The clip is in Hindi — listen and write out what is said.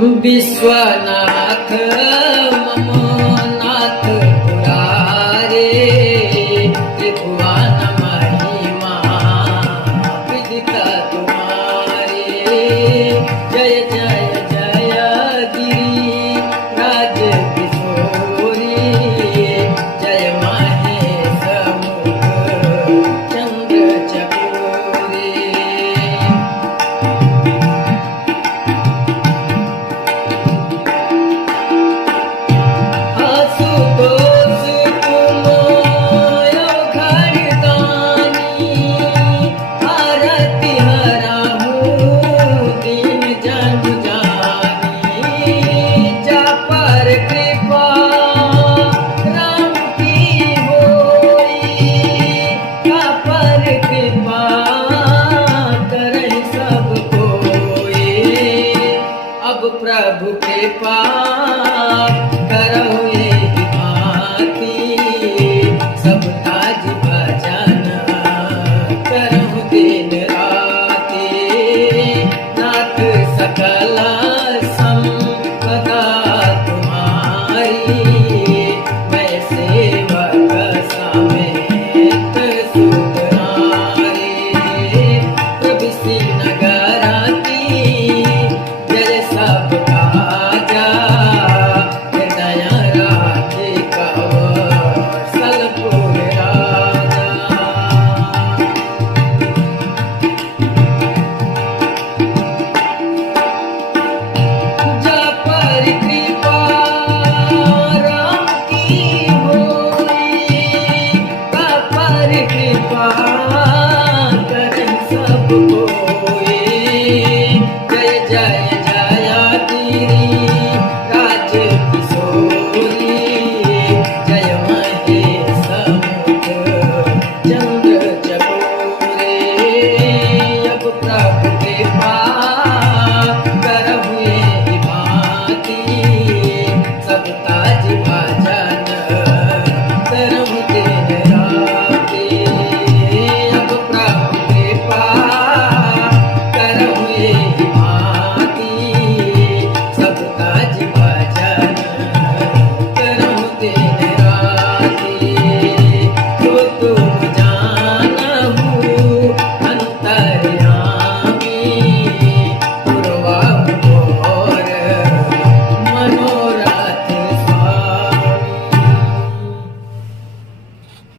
विश्वनाथ मम नाथ पुरारे त्रिभुवन महिमा विदित तुम्हारे। जय जय जय गिरि राज किशोरी जय महेश मुख चंद्र चकोरे। प्रभु कृपा करो एहि भांति सब ताज भजन करो दिन राति। नाथ सकल संपदा तुम्हारी मैं सेवक समेत सुख नारी। प्रभु श्रीनगर की जय सब काजा हृदय राखे कौशलपुर राजा। जब पर कृपा राम की होई तब पर कृपा करें सब कोई। जय जय जय गिरि राज किशोरी जय महेश मुख चंद्र चकोरे। अब प्रभु कृपा